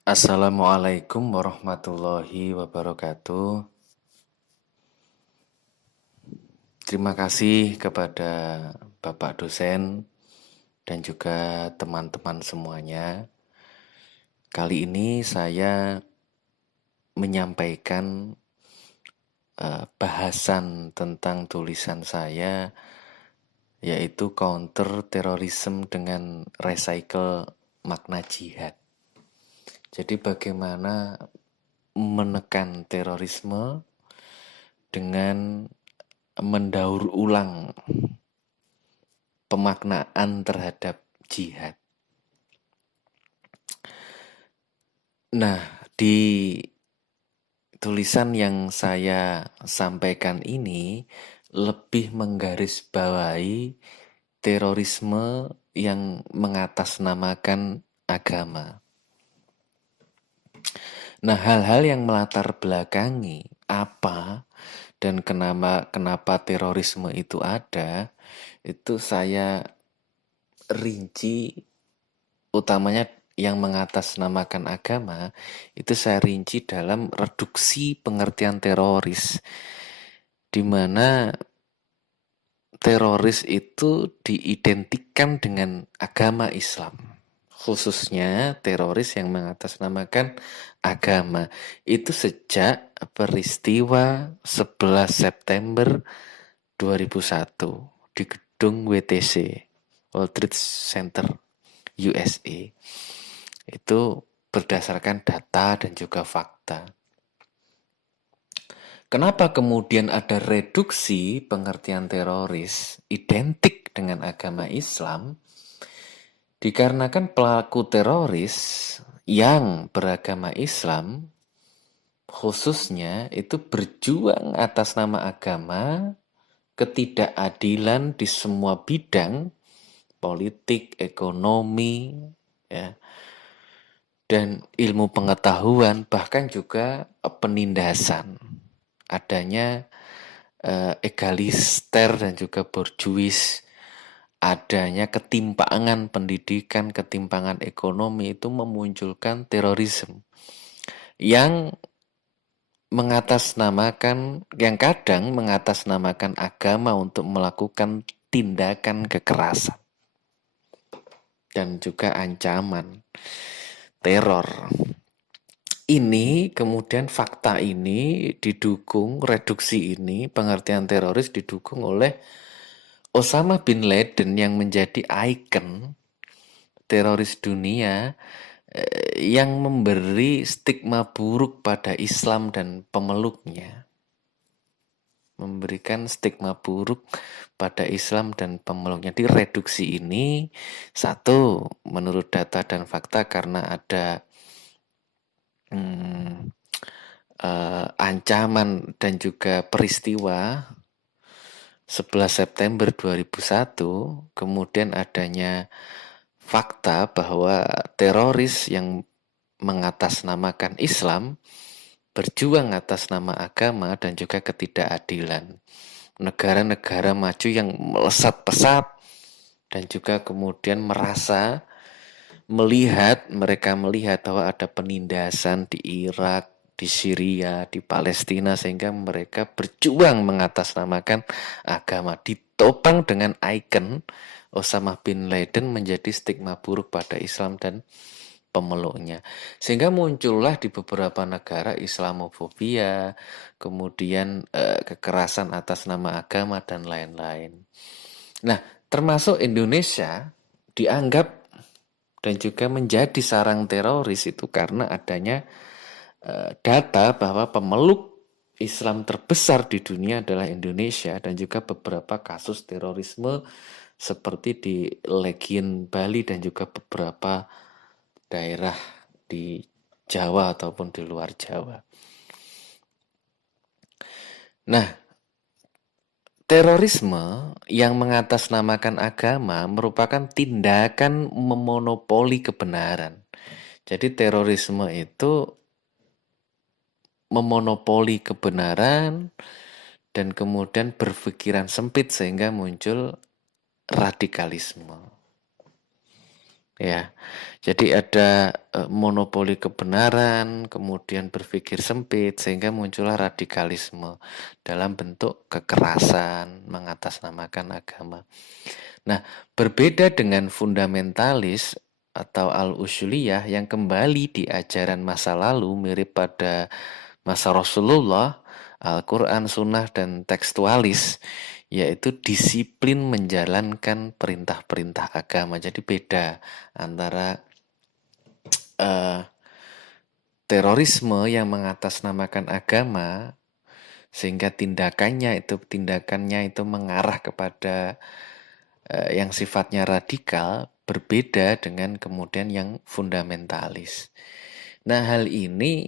Assalamualaikum warahmatullahi wabarakatuh. Terima kasih kepada Bapak dosen dan juga teman-teman semuanya. Kali ini saya menyampaikan bahasan tentang tulisan saya, yaitu counter terorisme dengan recycle makna jihad. Jadi bagaimana menekan terorisme dengan mendaur ulang pemaknaan terhadap jihad. Nah, di tulisan yang saya sampaikan ini lebih menggarisbawahi terorisme yang mengatasnamakan agama. Nah, hal-hal yang melatar belakangi apa dan kenapa terorisme itu ada, itu saya rinci, utamanya yang mengatasnamakan agama, itu saya rinci dalam reduksi pengertian teroris, di mana teroris itu diidentikan dengan agama Islam, khususnya teroris yang mengatasnamakan agama. Itu sejak peristiwa 11 September 2001 di gedung WTC, World Trade Center, USA. Itu berdasarkan data dan juga fakta. Kenapa kemudian ada reduksi pengertian teroris identik dengan agama Islam? Dikarenakan pelaku teroris yang beragama Islam khususnya itu berjuang atas nama agama, ketidakadilan di semua bidang, politik, ekonomi, ya, dan ilmu pengetahuan, bahkan juga penindasan. Adanya egalister dan juga borjuis, adanya ketimpangan pendidikan, ketimpangan ekonomi, itu memunculkan terorisme yang yang kadang mengatasnamakan agama untuk melakukan tindakan kekerasan dan juga ancaman teror. Ini kemudian fakta ini didukung, reduksi ini, pengertian teroris didukung oleh Osama bin Laden yang menjadi ikon teroris dunia, yang memberi stigma buruk pada Islam dan pemeluknya. Memberikan stigma buruk pada Islam dan pemeluknya. Di reduksi ini, satu, menurut data dan fakta, karena ada ancaman dan juga peristiwa 11 September 2001, kemudian adanya fakta bahwa teroris yang mengatasnamakan Islam berjuang atas nama agama dan juga ketidakadilan. Negara-negara maju yang melesat pesat dan juga kemudian mereka melihat bahwa ada penindasan di Irak, di Syria, di Palestina, sehingga mereka berjuang mengatasnamakan agama. Ditopang dengan ikon Osama bin Laden menjadi stigma buruk pada Islam dan pemeluknya. Sehingga muncullah di beberapa negara Islamofobia, kemudian kekerasan atas nama agama dan lain-lain. Nah, termasuk Indonesia dianggap dan juga menjadi sarang teroris itu karena adanya data bahwa pemeluk Islam terbesar di dunia adalah Indonesia, dan juga beberapa kasus terorisme seperti di Legian Bali dan juga beberapa daerah di Jawa ataupun di luar Jawa. Nah, terorisme yang mengatasnamakan agama merupakan tindakan memonopoli kebenaran. Jadi terorisme itu memonopoli kebenaran dan kemudian berpikiran sempit sehingga muncul radikalisme. Ya. Jadi ada monopoli kebenaran, kemudian berpikir sempit, sehingga muncullah radikalisme dalam bentuk kekerasan, mengatasnamakan agama. Nah, berbeda dengan fundamentalis atau al-usuliyah yang kembali di ajaran masa lalu mirip pada masa Rasulullah, Al-Quran, Sunnah, dan tekstualis, yaitu disiplin menjalankan perintah-perintah agama. Jadi beda antara eh, terorisme yang mengatasnamakan agama sehingga tindakannya itu mengarah kepada yang sifatnya radikal, berbeda dengan kemudian yang fundamentalis. Nah, hal ini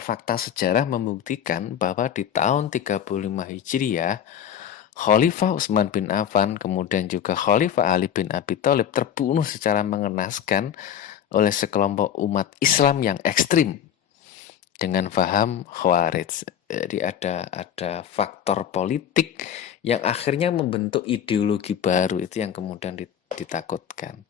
fakta sejarah membuktikan bahwa di tahun 35 Hijriah, Khalifah Utsman bin Affan kemudian juga Khalifah Ali bin Abi Thalib terbunuh secara mengenaskan oleh sekelompok umat Islam yang ekstrim dengan paham Khawarij. Jadi ada faktor politik yang akhirnya membentuk ideologi baru, itu yang kemudian ditakutkan.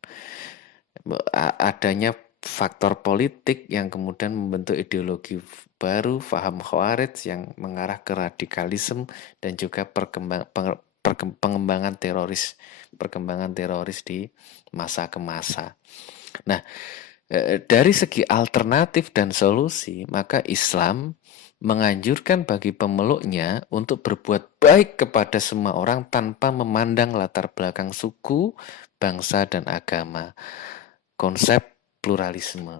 Adanya faktor politik yang kemudian membentuk ideologi baru, paham Khawarij yang mengarah ke radikalisme dan juga perkembangan teroris di masa ke masa. Nah, dari segi alternatif dan solusi, maka Islam menganjurkan bagi pemeluknya untuk berbuat baik kepada semua orang tanpa memandang latar belakang suku, bangsa, dan agama. Konsep pluralisme.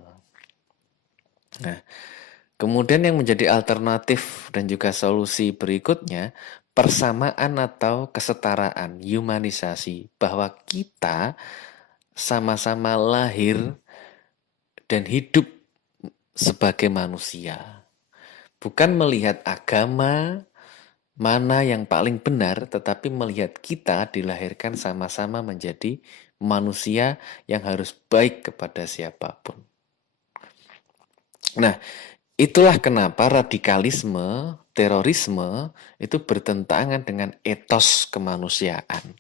Nah, kemudian yang menjadi alternatif dan juga solusi berikutnya, persamaan atau kesetaraan, humanisasi, bahwa kita sama-sama lahir dan hidup sebagai manusia. Bukan melihat agama mana yang paling benar, tetapi melihat kita dilahirkan sama-sama menjadi manusia yang harus baik kepada siapapun. Nah, itulah kenapa radikalisme, terorisme itu bertentangan dengan etos kemanusiaan.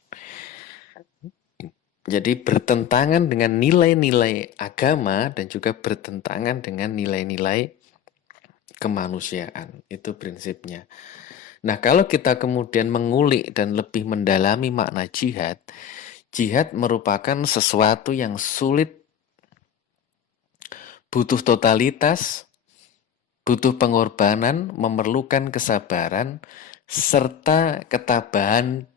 Jadi bertentangan dengan nilai-nilai agama dan juga bertentangan dengan nilai-nilai kemanusiaan. Itu prinsipnya. Nah, kalau kita kemudian mengulik dan lebih mendalami makna jihad, jihad merupakan sesuatu yang sulit, butuh totalitas, butuh pengorbanan, memerlukan kesabaran, serta ketabahan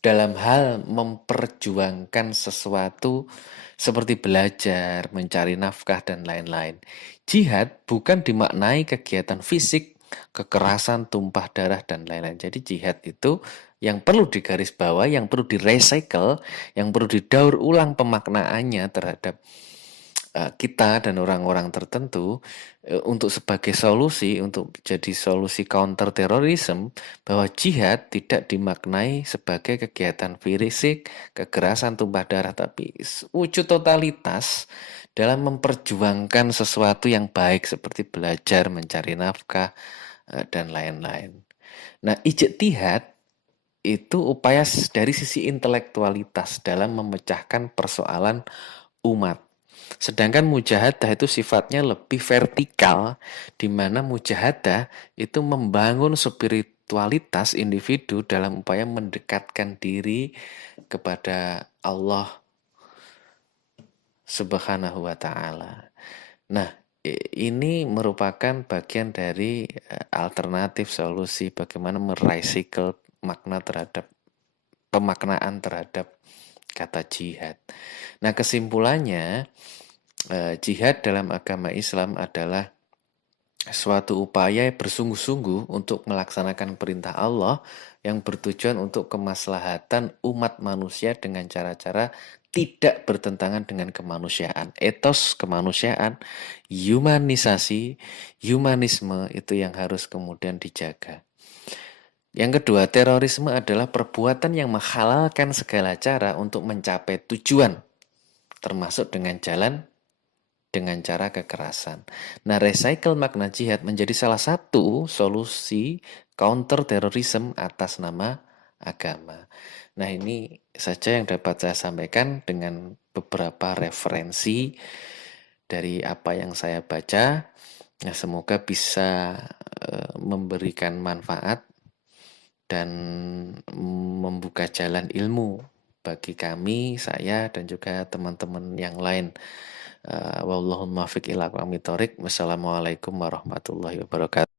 dalam hal memperjuangkan sesuatu seperti belajar, mencari nafkah, dan lain-lain. Jihad bukan dimaknai kegiatan fisik, kekerasan, tumpah darah, dan lain-lain. Jadi jihad itu yang perlu digarisbawahi, yang perlu recycle, yang perlu didaur ulang pemaknaannya terhadap kita dan orang-orang tertentu untuk sebagai solusi, untuk jadi solusi counter terorisme, bahwa jihad tidak dimaknai sebagai kegiatan fisik, kekerasan, tumpah darah, tapi wujud totalitas dalam memperjuangkan sesuatu yang baik seperti belajar, mencari nafkah, dan lain-lain. Nah, ijtihad itu upaya dari sisi intelektualitas dalam memecahkan persoalan umat. Sedangkan mujahadah itu sifatnya lebih vertikal, di mana mujahadah itu membangun spiritualitas individu dalam upaya mendekatkan diri kepada Allah Subhanahu wa Ta'ala. Nah, ini merupakan bagian dari alternatif solusi bagaimana merecycle makna terhadap pemaknaan terhadap kata jihad. Nah, kesimpulannya, jihad dalam agama Islam adalah suatu upaya bersungguh-sungguh untuk melaksanakan perintah Allah yang bertujuan untuk kemaslahatan umat manusia dengan cara-cara tidak bertentangan dengan kemanusiaan. Etos kemanusiaan, humanisasi, humanisme itu yang harus kemudian dijaga. Yang kedua, terorisme adalah perbuatan yang menghalalkan segala cara untuk mencapai tujuan, termasuk dengan cara kekerasan. Nah, recycle makna jihad menjadi salah satu solusi counter terorisme atas nama agama. Nah, ini saja yang dapat saya sampaikan dengan beberapa referensi dari apa yang saya baca. Nah, semoga bisa memberikan manfaat dan membuka jalan ilmu bagi kami, saya dan juga teman-teman yang lain. Wallahul muwaffiq ila aqwamit thoriq. Wassalamualaikum warahmatullahi wabarakatuh.